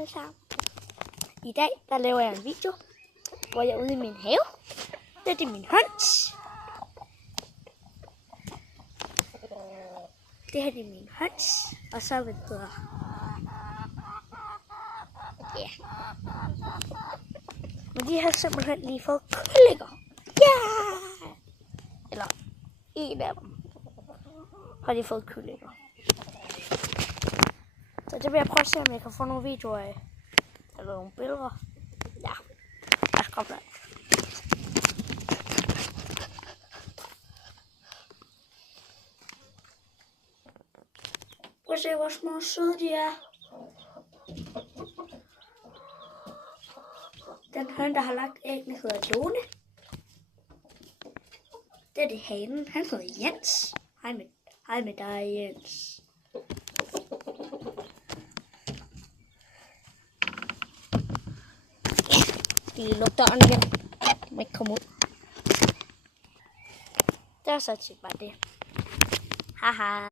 alle sammen. I dag der laver jeg en video, hvor jeg er ude i min have. Det er min høns. Det her er min høns. Og så vil det ja. Men de har simpelthen lige fået kyllinger. Ja! Eller en af dem har de fået kyllinger. Så det vil jeg prøve at se, om jeg kan få nogle videoer af. Eller nogle billeder. Ja, lad os komme der. Prøv at se, hvor små søde de er. Den høn, der har lagt æggene, hedder Lone. Det er det hanen. Han hedder Jens. Hej med dig, Jens. De lugter døren igen. De må ikke komme ud. Det var så tit bare det. Haha.